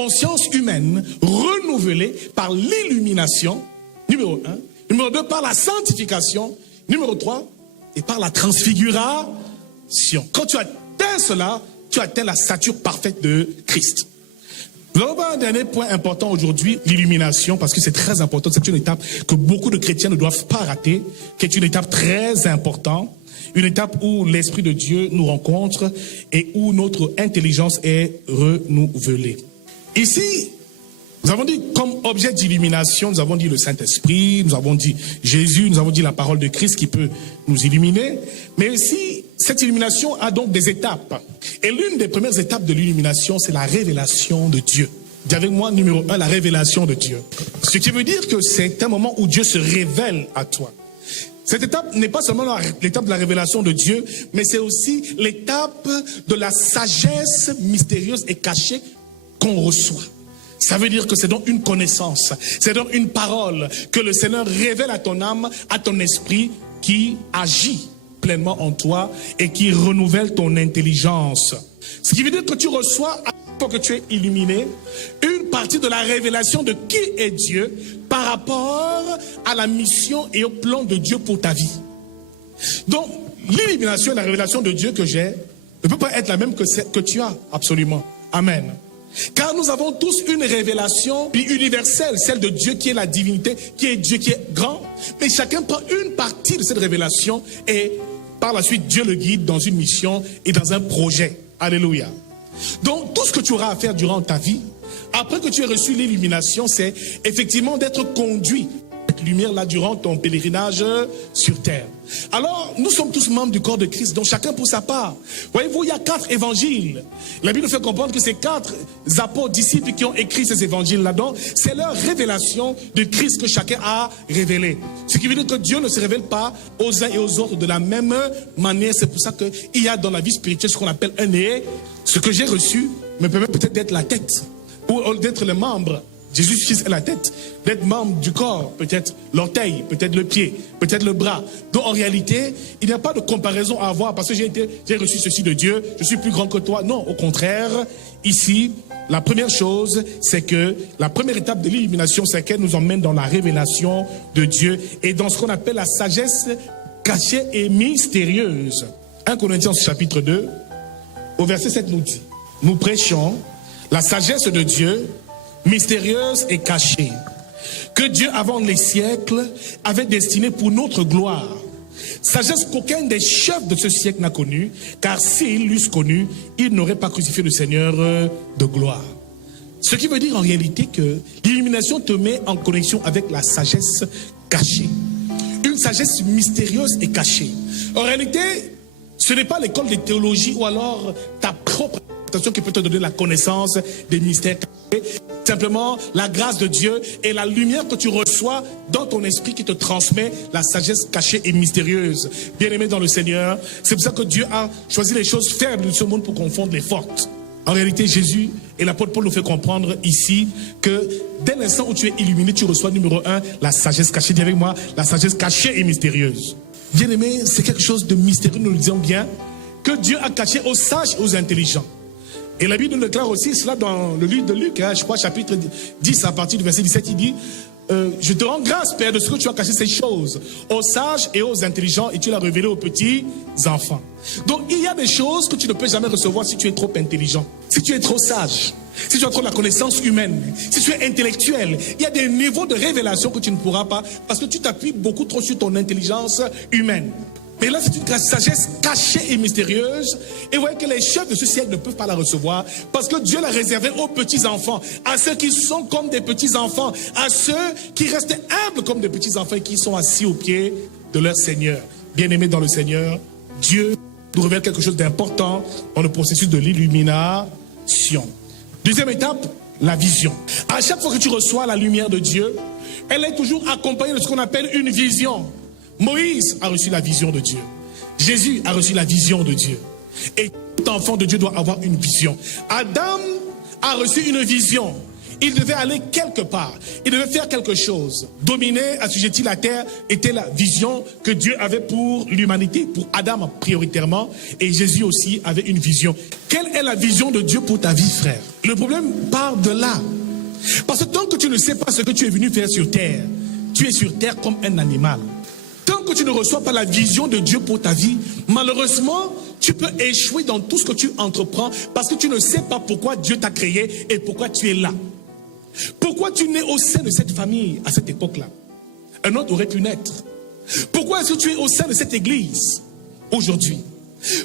conscience humaine renouvelée par l'illumination, numéro 1. Numéro 2, par la sanctification. Numéro 3, et par la transfiguration. Quand tu atteins cela, tu atteins la stature parfaite de Christ. Nous allons voir un dernier point important aujourd'hui, l'illumination, parce que c'est très important. C'est une étape que beaucoup de chrétiens ne doivent pas rater, qui est une étape très importante. Une étape où l'Esprit de Dieu nous rencontre et où notre intelligence est renouvelée. Ici, nous avons dit comme objet d'illumination, nous avons dit le Saint-Esprit, nous avons dit Jésus, nous avons dit la parole de Christ qui peut nous illuminer. Mais ici, cette illumination a donc des étapes. Et l'une des premières étapes de l'illumination, c'est la révélation de Dieu. Dis avec moi, numéro 1, la révélation de Dieu. Ce qui veut dire que c'est un moment où Dieu se révèle à toi. Cette étape n'est pas seulement l'étape de la révélation de Dieu, mais c'est aussi l'étape de la sagesse mystérieuse et cachée qu'on reçoit. Ça veut dire que c'est donc une connaissance, c'est donc une parole que le Seigneur révèle à ton âme, à ton esprit, qui agit pleinement en toi et qui renouvelle ton intelligence. Ce qui veut dire que tu reçois, pour que tu es illuminé, une partie de la révélation de qui est Dieu par rapport à la mission et au plan de Dieu pour ta vie. Donc, l'illumination et la révélation de Dieu que j'ai ne peut pas être la même que celle que tu as, absolument. Amen. Car nous avons tous une révélation universelle, celle de Dieu qui est la divinité, qui est Dieu qui est grand. Mais chacun prend une partie de cette révélation et par la suite Dieu le guide dans une mission et dans un projet. Alléluia. Donc tout ce que tu auras à faire durant ta vie, après que tu aies reçu l'illumination, c'est effectivement d'être conduit cette lumière-là durant ton pèlerinage sur terre. Alors, nous sommes tous membres du corps de Christ, donc chacun pour sa part. Voyez-vous, il y a 4 évangiles. La Bible nous fait comprendre que ces 4 apôtres, disciples qui ont écrit ces évangiles-là, donc c'est leur révélation de Christ que chacun a révélé. Ce qui veut dire que Dieu ne se révèle pas aux uns et aux autres de la même manière. C'est pour ça qu'il y a dans la vie spirituelle ce qu'on appelle un nez. Ce que j'ai reçu me permet peut-être d'être la tête ou d'être le membre. Jésus-Christ est la tête, d'être membre du corps, peut-être l'orteil, peut-être le pied, peut-être le bras. Donc en réalité, il n'y a pas de comparaison à avoir parce que j'ai reçu ceci de Dieu, je suis plus grand que toi. Non, au contraire, ici, la première chose, c'est que la première étape de l'illumination, c'est qu'elle nous emmène dans la révélation de Dieu et dans ce qu'on appelle la sagesse cachée et mystérieuse. 1 Corinthiens chapitre 2, au verset 7 nous dit, nous prêchons la sagesse de Dieu, mystérieuse et cachée, que Dieu avant les siècles avait destinée pour notre gloire. Sagesse qu'aucun des chefs de ce siècle n'a connue, car s'ils l'eussent connue, ils n'auraient pas crucifié le Seigneur de gloire. Ce qui veut dire en réalité que l'illumination te met en connexion avec la sagesse cachée. Une sagesse mystérieuse et cachée. En réalité, ce n'est pas l'école de théologie ou alors ta propre interprétation qui peut te donner la connaissance des mystères cachés. Simplement la grâce de Dieu et la lumière que tu reçois dans ton esprit qui te transmet la sagesse cachée et mystérieuse. Bien-aimé dans le Seigneur, c'est pour ça que Dieu a choisi les choses faibles de ce monde pour confondre les fortes. En réalité, Jésus et l'apôtre Paul nous fait comprendre ici que dès l'instant où tu es illuminé, tu reçois numéro 1, la sagesse cachée. Dis avec moi, la sagesse cachée et mystérieuse. Bien-aimé, c'est quelque chose de mystérieux, nous le disons bien, que Dieu a caché aux sages et aux intelligents. Et la Bible nous déclare aussi cela dans le livre de Luc, je crois, chapitre 10, à partir du verset 17, il dit « Je te rends grâce, Père, de ce que tu as caché ces choses aux sages et aux intelligents, et tu l'as révélé aux petits enfants. » Donc, il y a des choses que tu ne peux jamais recevoir si tu es trop intelligent, si tu es trop sage, si tu as trop la connaissance humaine, si tu es intellectuel. Il y a des niveaux de révélation que tu ne pourras pas, parce que tu t'appuies beaucoup trop sur ton intelligence humaine. Mais là, c'est une sagesse cachée et mystérieuse. Et vous voyez que les chefs de ce siècle ne peuvent pas la recevoir. Parce que Dieu l'a réservée aux petits-enfants. À ceux qui sont comme des petits-enfants. À ceux qui restent humbles comme des petits-enfants et qui sont assis aux pieds de leur Seigneur. Bien-aimés dans le Seigneur, Dieu nous révèle quelque chose d'important dans le processus de l'illumination. Deuxième étape, la vision. À chaque fois que tu reçois la lumière de Dieu, elle est toujours accompagnée de ce qu'on appelle une vision. Moïse a reçu la vision de Dieu. Jésus a reçu la vision de Dieu. Et tout enfant de Dieu doit avoir une vision. Adam a reçu une vision. Il devait aller quelque part. Il devait faire quelque chose. Dominer, assujettir la terre était la vision que Dieu avait pour l'humanité, pour Adam prioritairement. Et Jésus aussi avait une vision. Quelle est la vision de Dieu pour ta vie, frère? Le problème part de là. Parce que tant que tu ne sais pas ce que tu es venu faire sur terre, tu es sur terre comme un animal. Tant que tu ne reçois pas la vision de Dieu pour ta vie, malheureusement, tu peux échouer dans tout ce que tu entreprends parce que tu ne sais pas pourquoi Dieu t'a créé et pourquoi tu es là. Pourquoi tu nais au sein de cette famille à cette époque-là? Un autre aurait pu naître. Pourquoi est-ce que tu es au sein de cette église aujourd'hui?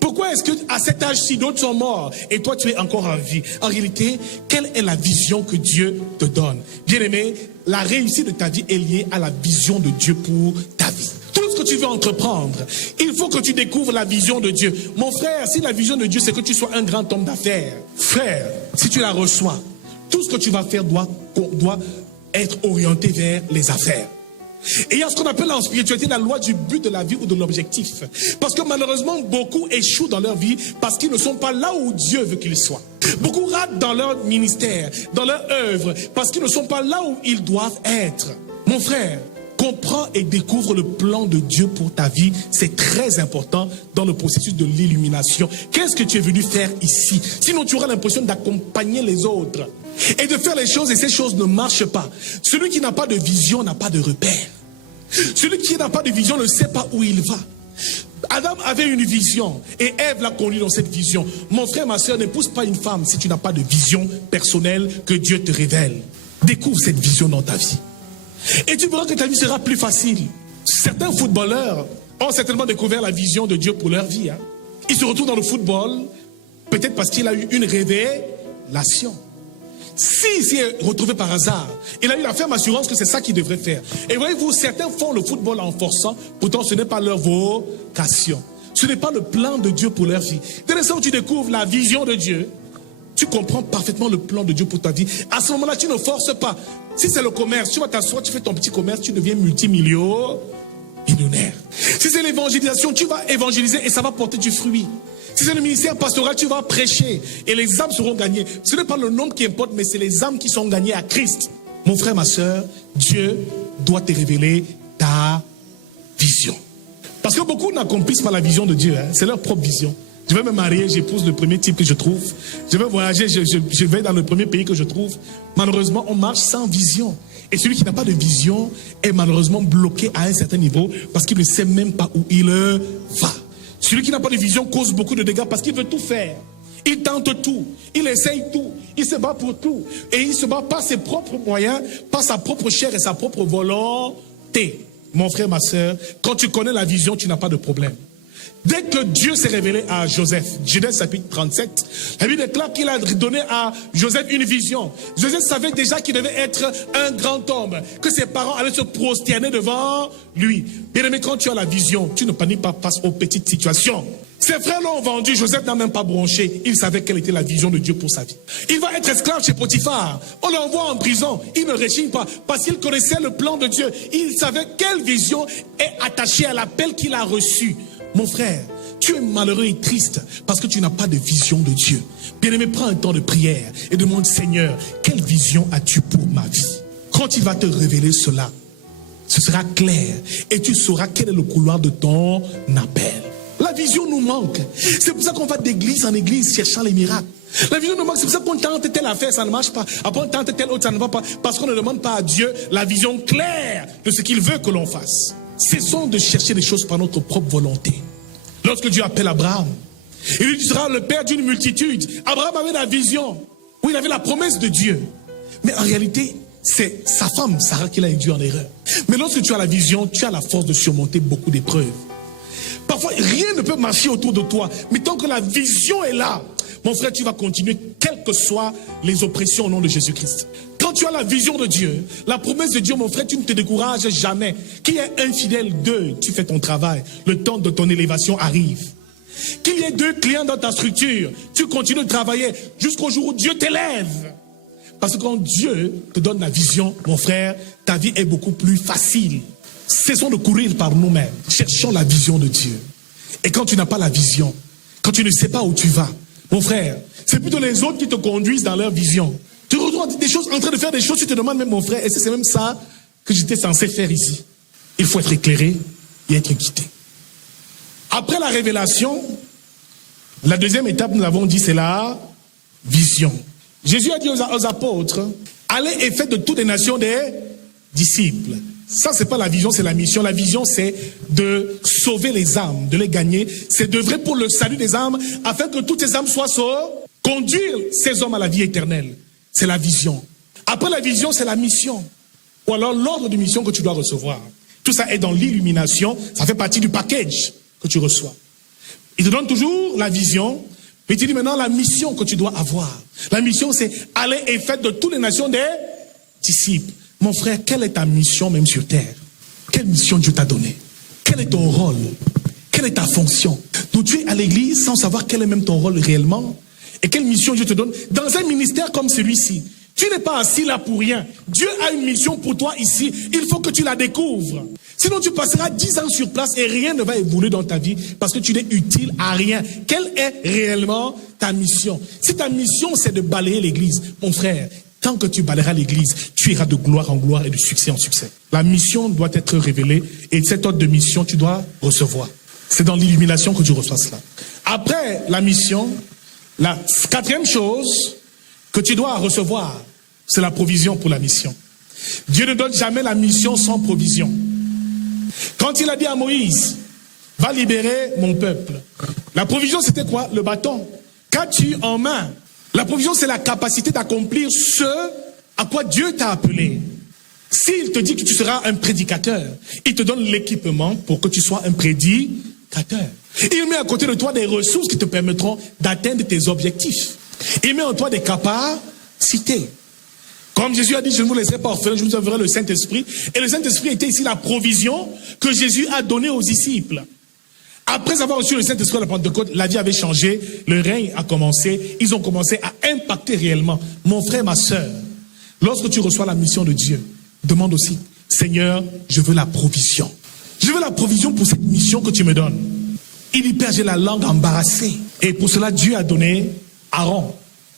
Pourquoi est-ce qu'à cet âge-ci, d'autres sont morts et toi tu es encore en vie? En réalité, quelle est la vision que Dieu te donne? Bien-aimé, la réussite de ta vie est liée à la vision de Dieu pour ta vie. Tout ce que tu veux entreprendre, il faut que tu découvres la vision de Dieu. Mon frère, si la vision de Dieu c'est que tu sois un grand homme d'affaires, frère, si tu la reçois, tout ce que tu vas faire doit être orienté vers les affaires. Et il y a ce qu'on appelle en spiritualité la loi du but de la vie ou de l'objectif. Parce que malheureusement, beaucoup échouent dans leur vie parce qu'ils ne sont pas là où Dieu veut qu'ils soient. Beaucoup ratent dans leur ministère, dans leur œuvre, parce qu'ils ne sont pas là où ils doivent être. Mon frère, comprends et découvre le plan de Dieu pour ta vie. C'est très important dans le processus de l'illumination. Qu'est-ce que tu es venu faire ici? Sinon, tu auras l'impression d'accompagner les autres et de faire les choses et ces choses ne marchent pas. Celui qui n'a pas de vision n'a pas de repère. Celui qui n'a pas de vision ne sait pas où il va. Adam avait une vision et Ève l'a conduit dans cette vision. Mon frère, ma soeur, n'épouse pas une femme si tu n'as pas de vision personnelle que Dieu te révèle. Découvre cette vision dans ta vie. Et tu verras que ta vie sera plus facile. Certains footballeurs ont certainement découvert la vision de Dieu pour leur vie. Ils se retrouvent dans le football, peut-être parce qu'il a eu une révélation. S'il s'est retrouvé par hasard, il a eu la ferme assurance que c'est ça qu'il devrait faire. Et voyez-vous, certains font le football en forçant, pourtant ce n'est pas leur vocation. Ce n'est pas le plan de Dieu pour leur vie. Dès l'instant où tu découvres la vision de Dieu, tu comprends parfaitement le plan de Dieu pour ta vie. À ce moment-là, tu ne forces pas. Si c'est le commerce, tu vas t'asseoir, tu fais ton petit commerce, tu deviens multimillionnaire. Si c'est l'évangélisation, tu vas évangéliser et ça va porter du fruit. Si c'est le ministère pastoral, tu vas prêcher et les âmes seront gagnées. Ce n'est pas le nombre qui importe, mais c'est les âmes qui sont gagnées à Christ. Mon frère, ma soeur, Dieu doit te révéler ta vision. Parce que beaucoup n'accomplissent pas la vision de Dieu. C'est leur propre vision. Je vais me marier, j'épouse le premier type que je trouve. Je vais voyager, je vais dans le premier pays que je trouve. Malheureusement, on marche sans vision. Et celui qui n'a pas de vision est malheureusement bloqué à un certain niveau parce qu'il ne sait même pas où il va. Celui qui n'a pas de vision cause beaucoup de dégâts parce qu'il veut tout faire. Il tente tout, il essaye tout, il se bat pour tout. Et il se bat par ses propres moyens, par sa propre chair et sa propre volonté. Mon frère, ma soeur, quand tu connais la vision, tu n'as pas de problème. Dès que Dieu s'est révélé à Joseph, Genèse chapitre 37, la Bible déclare qu'il a donné à Joseph une vision. Joseph savait déjà qu'il devait être un grand homme, que ses parents allaient se prosterner devant lui. Bien aimé, quand tu as la vision, tu ne paniques pas face aux petites situations. Ses frères l'ont vendu, Joseph n'a même pas bronché. Il savait quelle était la vision de Dieu pour sa vie. Il va être esclave chez Potiphar. On l'envoie en prison. Il ne réchigne pas parce qu'il connaissait le plan de Dieu. Il savait quelle vision est attachée à l'appel qu'il a reçu. Mon frère, tu es malheureux et triste parce que tu n'as pas de vision de Dieu. Bien-aimé, prends un temps de prière et demande, Seigneur, quelle vision as-tu pour ma vie? Quand il va te révéler cela, ce sera clair et tu sauras quel est le couloir de ton appel. La vision nous manque. C'est pour ça qu'on va d'église en église cherchant les miracles. La vision nous manque, c'est pour ça qu'on tente telle affaire, ça ne marche pas. Après on tente telle autre, ça ne va pas. Parce qu'on ne demande pas à Dieu la vision claire de ce qu'il veut que l'on fasse. Cessons de chercher les choses par notre propre volonté. Lorsque Dieu appelle Abraham, il lui sera le père d'une multitude. Abraham avait la vision, où il avait la promesse de Dieu. Mais en réalité, c'est sa femme, Sarah, qui l'a induit en erreur. Mais lorsque tu as la vision, tu as la force de surmonter beaucoup d'épreuves. Parfois, rien ne peut marcher autour de toi. Mais tant que la vision est là, mon frère, tu vas continuer, quelles que soient les oppressions au nom de Jésus-Christ. Quand tu as la vision de Dieu, la promesse de Dieu, mon frère, tu ne te décourages jamais. Qu'il y ait un fidèle, deux, tu fais ton travail. Le temps de ton élévation arrive. Qu'il y ait deux clients dans ta structure, tu continues de travailler jusqu'au jour où Dieu t'élève. Parce que quand Dieu te donne la vision, mon frère, ta vie est beaucoup plus facile. Cessons de courir par nous-mêmes. Cherchons la vision de Dieu. Et quand tu n'as pas la vision, quand tu ne sais pas où tu vas, mon frère, c'est plutôt les autres qui te conduisent dans leur vision. Tu retrouves des choses, en train de faire des choses, tu te demandes même, mon frère, est-ce que c'est même ça que j'étais censé faire ici? Il faut être éclairé et être guidé. Après la révélation, la deuxième étape, nous l'avons dit, c'est la vision. Jésus a dit aux apôtres, allez et faites de toutes les nations des disciples. Ça, c'est pas la vision, c'est la mission. La vision, c'est de sauver les âmes, de les gagner. C'est d'œuvrer pour le salut des âmes, afin que toutes ces âmes soient sauvées. Conduire ces hommes à la vie éternelle. C'est la vision. Après la vision, c'est la mission. Ou alors l'ordre de mission que tu dois recevoir. Tout ça est dans l'illumination. Ça fait partie du package que tu reçois. Il te donne toujours la vision. Mais il te dit maintenant la mission que tu dois avoir. La mission, c'est aller et faire de toutes les nations des disciples. Mon frère, quelle est ta mission même sur terre? Quelle mission Dieu t'a donnée? Quel est ton rôle? Quelle est ta fonction? Donc tu es à l'église sans savoir quel est même ton rôle réellement. Et quelle mission Dieu te donne? Dans un ministère comme celui-ci, tu n'es pas assis là pour rien. Dieu a une mission pour toi ici. Il faut que tu la découvres. Sinon tu passeras 10 ans sur place et rien ne va évoluer dans ta vie parce que tu n'es utile à rien. Quelle est réellement ta mission? Si ta mission c'est de balayer l'église, mon frère, tant que tu balayeras l'église, tu iras de gloire en gloire et de succès en succès. La mission doit être révélée et cette ordre de mission tu dois recevoir. C'est dans l'illumination que tu reçois cela. Après la mission, la quatrième chose que tu dois recevoir, c'est la provision pour la mission. Dieu ne donne jamais la mission sans provision. Quand il a dit à Moïse, va libérer mon peuple, la provision c'était quoi? Le bâton. Qu'as-tu en main? La provision c'est la capacité d'accomplir ce à quoi Dieu t'a appelé. S'il te dit que tu seras un prédicateur, il te donne l'équipement pour que tu sois un prédicateur. Il met à côté de toi des ressources qui te permettront d'atteindre tes objectifs. Il met en toi des capacités. Comme Jésus a dit, je ne vous laisserai pas orphelin, je vous enverrai le Saint-Esprit. Et le Saint-Esprit était ici la provision que Jésus a donnée aux disciples. Après avoir reçu le Saint-Esprit à la Pentecôte, la vie avait changé, le règne a commencé, ils ont commencé à impacter réellement. Mon frère, ma soeur, lorsque tu reçois la mission de Dieu, demande aussi, Seigneur, je veux la provision. Je veux la provision pour cette mission que tu me donnes. Il dit, Père, j'ai la langue embarrassée. Et pour cela, Dieu a donné Aaron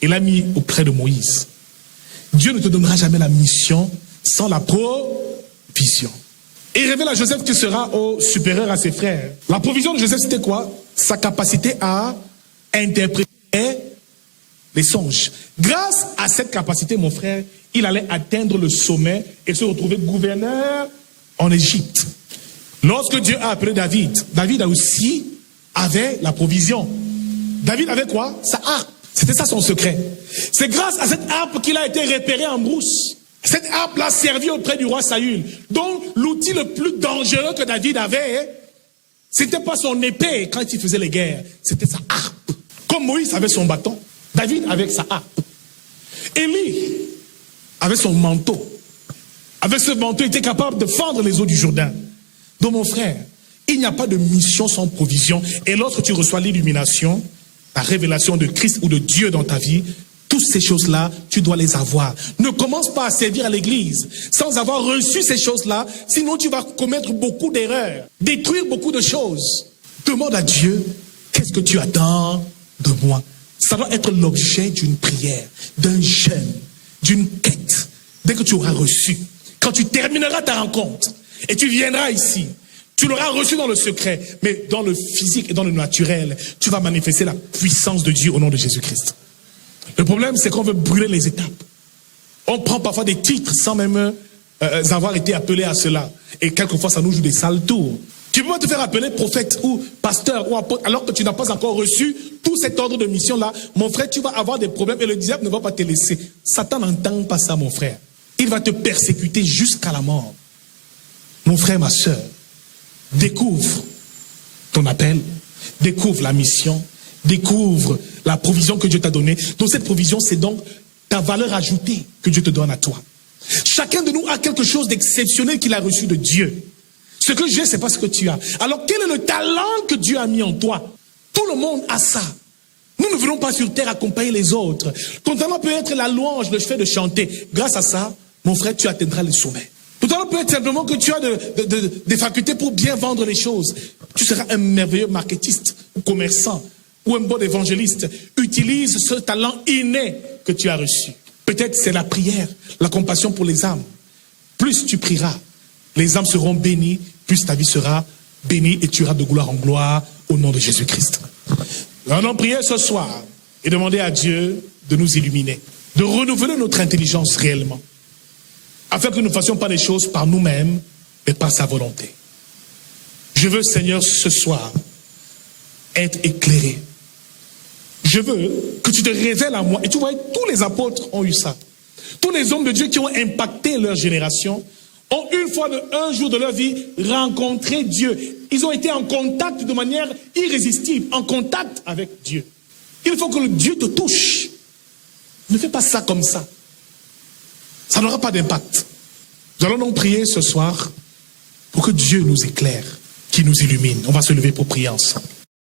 et l'a mis auprès de Moïse. Dieu ne te donnera jamais la mission sans la provision. Et il révèle à Joseph qu'il sera au supérieur à ses frères. La provision de Joseph, c'était quoi? Sa capacité à interpréter les songes. Grâce à cette capacité, mon frère, il allait atteindre le sommet et se retrouver gouverneur en Égypte. Lorsque Dieu a appelé David, David aussi avait la provision. David avait quoi? Sa harpe. C'était ça son secret. C'est grâce à cette harpe qu'il a été repéré en brousse. Cette harpe l'a servi auprès du roi Saül. Donc l'outil le plus dangereux que David avait, c'était pas son épée quand il faisait les guerres, c'était sa harpe. Comme Moïse avait son bâton, David avec sa harpe. Élie avait son manteau. Avec ce manteau, il était capable de fendre les eaux du Jourdain. Donc mon frère, il n'y a pas de mission sans provision. Et lorsque tu reçois l'illumination, la révélation de Christ ou de Dieu dans ta vie, toutes ces choses-là, tu dois les avoir. Ne commence pas à servir à l'église sans avoir reçu ces choses-là, sinon tu vas commettre beaucoup d'erreurs, détruire beaucoup de choses. Demande à Dieu, qu'est-ce que tu attends de moi? Ça doit être l'objet d'une prière, d'un jeûne, d'une quête. Dès que tu auras reçu, quand tu termineras ta rencontre et tu viendras ici, tu l'auras reçu dans le secret, mais dans le physique et dans le naturel, tu vas manifester la puissance de Dieu au nom de Jésus-Christ. Le problème, c'est qu'on veut brûler les étapes. On prend parfois des titres sans même avoir été appelé à cela. Et quelquefois, ça nous joue des sales tours. Tu peux pas te faire appeler prophète ou pasteur ou apôtre alors que tu n'as pas encore reçu tout cet ordre de mission-là. Mon frère, tu vas avoir des problèmes et le diable ne va pas te laisser. Satan n'entend pas ça, mon frère. Il va te persécuter jusqu'à la mort. Mon frère, ma soeur, découvre ton appel, découvre la mission, découvre la provision que Dieu t'a donnée. Donc cette provision, c'est donc ta valeur ajoutée que Dieu te donne à toi. Chacun de nous a quelque chose d'exceptionnel qu'il a reçu de Dieu. Ce que j'ai, c'est pas ce que tu as. Alors quel est le talent que Dieu a mis en toi? Tout le monde a ça. Nous ne venons pas sur terre accompagner les autres. Ton talent peut être la louange, le fait de chanter. Grâce à ça, mon frère, tu atteindras le sommet. Ton talent peut être simplement que tu as des facultés pour bien vendre les choses. Tu seras un merveilleux marketiste ou commerçant ou un bon évangéliste. Utilise ce talent inné que tu as reçu. Peut-être c'est la prière, la compassion pour les âmes. Plus tu prieras, les âmes seront bénies, plus ta vie sera bénie et tu iras de gloire en gloire au nom de Jésus-Christ. Nous allons prier ce soir et demander à Dieu de nous illuminer, de renouveler notre intelligence réellement, afin que nous ne fassions pas les choses par nous-mêmes, mais par sa volonté. Je veux, Seigneur, ce soir, être éclairé. Je veux que tu te révèles à moi. Et tu vois, tous les apôtres ont eu ça. Tous les hommes de Dieu qui ont impacté leur génération ont une fois, un jour de leur vie, rencontré Dieu. Ils ont été en contact de manière irrésistible, en contact avec Dieu. Il faut que le Dieu te touche. Ne fais pas ça comme ça. Ça n'aura pas d'impact. Nous allons donc prier ce soir pour que Dieu nous éclaire, qu'il nous illumine. On va se lever pour prier ensemble.